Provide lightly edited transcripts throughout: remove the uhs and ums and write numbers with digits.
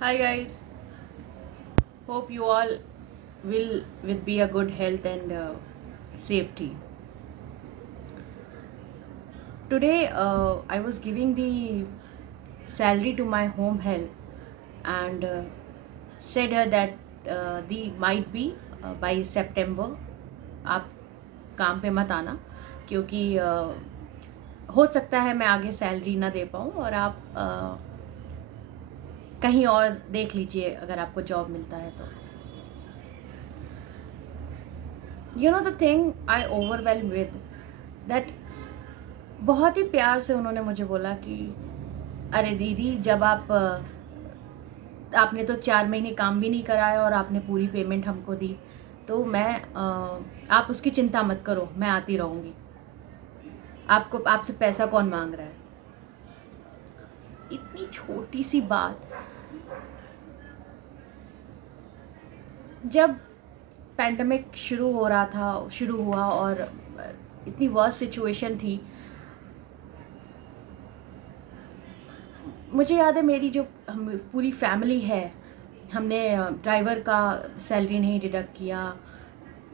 Hi guys, hope you all will with be a good health and safety. Today I was giving the salary to my home help and said her that the might be by September आप काम पे मत आना क्योंकि हो सकता है मैं आगे सैलरी ना दे पाऊँ और आप कहीं और देख लीजिए अगर आपको जॉब मिलता है तो you know the thing I overwhelm with that बहुत ही प्यार से उन्होंने मुझे बोला कि अरे दीदी जब आपने तो 4 महीने काम भी नहीं कराया और आपने पूरी पेमेंट हमको दी तो आप उसकी चिंता मत करो, मैं आती रहूँगी। आपको आपसे पैसा कौन मांग रहा है? इतनी छोटी सी बात। जब पैंडमिक शुरू हुआ और इतनी वर्स्ट सिचुएशन थी, मुझे याद है मेरी जो पूरी फैमिली है, हमने ड्राइवर का सैलरी नहीं डिडक्ट किया,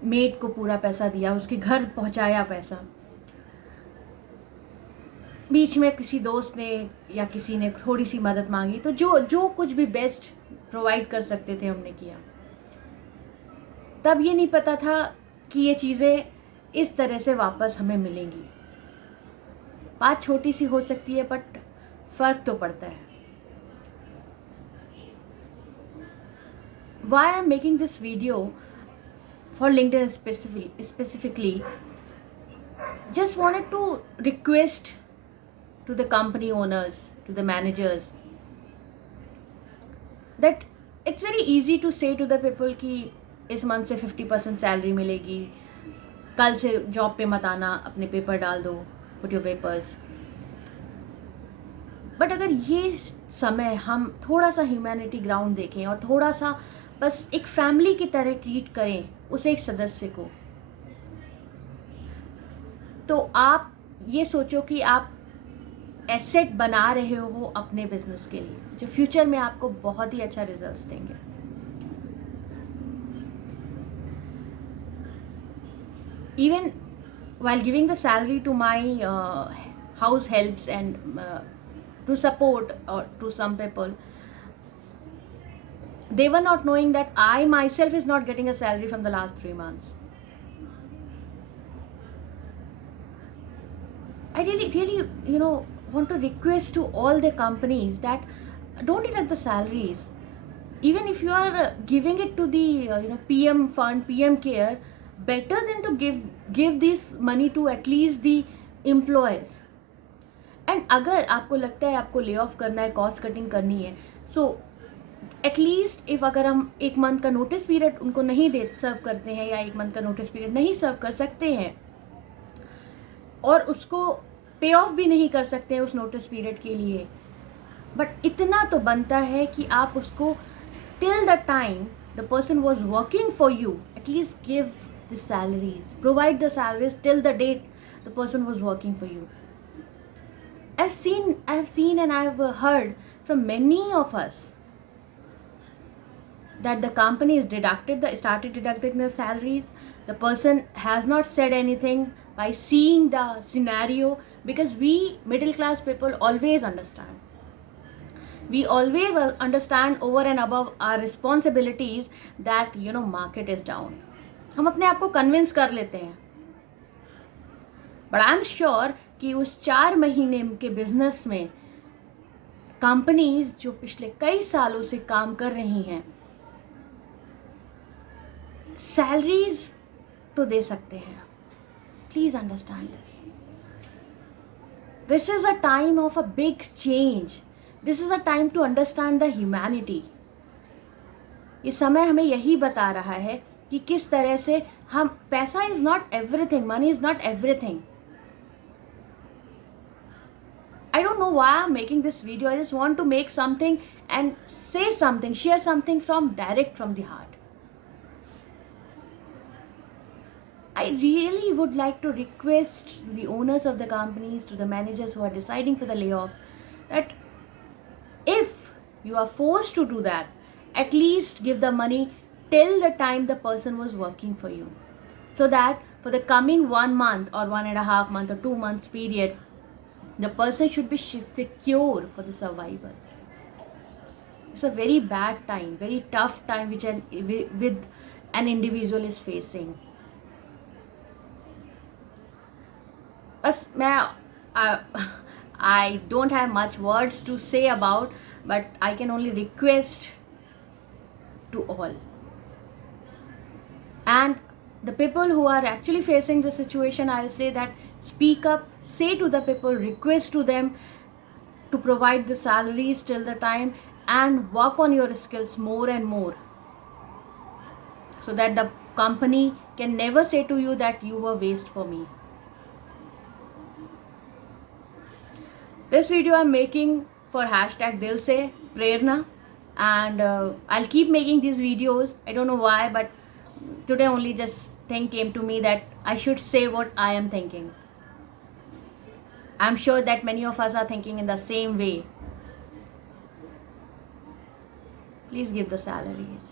मेड को पूरा पैसा दिया, उसके घर पहुंचाया पैसा। बीच में किसी दोस्त ने या किसी ने थोड़ी सी मदद मांगी तो जो जो कुछ भी बेस्ट प्रोवाइड कर सकते थे हमने किया। तब ये नहीं पता था कि ये चीज़ें इस तरह से वापस हमें मिलेंगी। बात छोटी सी हो सकती है बट फ़र्क तो पड़ता है। Why I'm making this video for LinkedIn specifically, just wanted to request to the company owners, to the managers, that it's very easy to say to the people कि इस मंथ से 50% सैलरी मिलेगी, कल से जॉब पे मत आना, अपने पेपर डाल दो, पुट योर पेपर्स। बट अगर ये समय हम थोड़ा सा ह्यूमैनिटी ग्राउंड देखें और थोड़ा सा बस एक फैमिली की तरह ट्रीट करें उसे, एक सदस्य को, तो आप ये सोचो कि आप एसेट बना रहे हो अपने बिजनेस के लिए, जो फ्यूचर में आपको बहुत ही अच्छा रिजल्ट्स देंगे। Even while giving the salary to my house helps and to support or to some people, they were not knowing that I myself is not getting a salary from the last 3 months. I really, want to request to all the companies that don't deduct the salaries. Even if you are giving it to the PM fund, PM care, better than to give this money to at least the employees. And अगर आपको लगता है आपको lay off करना है, cost cutting करनी है, so at least if अगर हम 1 मंथ का नोटिस पीरियड उनको नहीं दे सर्व करते हैं या 1 मंथ का नोटिस पीरियड नहीं सर्व कर सकते हैं और उसको पे ऑफ भी नहीं कर सकते हैं उस नोटिस पीरियड के लिए, बट इतना तो बनता है कि आप उसको till the time the person was working for you, at least give the salaries, provide the salaries till the date the person was working for you. I've seen and I've heard from many of us that the company is started deducting the salaries. The person has not said anything by seeing the scenario, because we middle class people always understand. We always understand over and above our responsibilities that market is down. हम अपने आप को convince कर लेते हैं, but I am sure कि उस 4 महीने के बिजनेस में कंपनीज जो पिछले कई सालों से काम कर रही हैं, सैलरीज तो दे सकते हैं. Please understand this is a time of a big change. This is a time to understand the humanity. ये समय हमें यही बता रहा है कि किस तरह से हम, पैसा is not everything, money is not everything. I don't know why I'm making this video. I just want to make something and say something, share something from the heart. I really would like to request to the owners of the companies, to the managers who are deciding for the layoff, that if you are forced to do that, at least give the money till the time the person was working for you, so that for the coming 1 month or 1.5 month or 2 months period, the person should be secure for the survival. It's a very bad time, very tough time which with an individual is facing. बस मैं I don't have much words to say about, but I can only request to all. And the people who are actually facing the situation, I'll say that speak up, say to the people, request to them to provide the salaries till the time, and work on your skills more and more, so that the company can never say to you that you were waste for me. This video I'm making for hashtag Dil Se Prerna, and I'll keep making these videos. I don't know why, but today only just thing came to me that I should say what I am thinking. I'm sure that many of us are thinking in the same way. Please give the salaries.